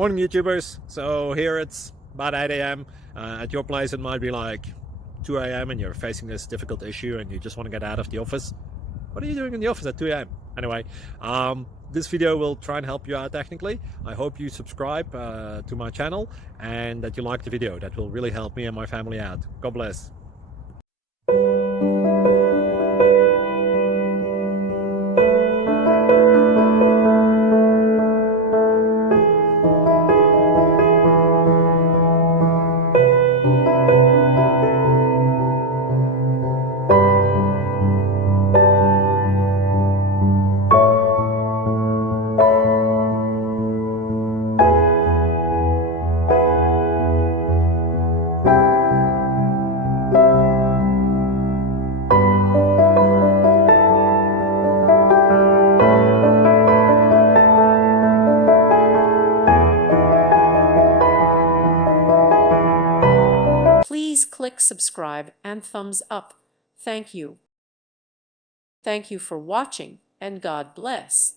Morning YouTubers. So here it's about 8 a.m. At your place it might be like 2 a.m. and you're facing this difficult issue and you just want to get out of the office. What are you doing in the office at 2 a.m.? Anyway, this video will try and help you out technically. I hope you subscribe to my channel and that you like the video. That will really help me and my family out. God bless. Please click subscribe and thumbs up. Thank you. Thank you for watching, and God bless.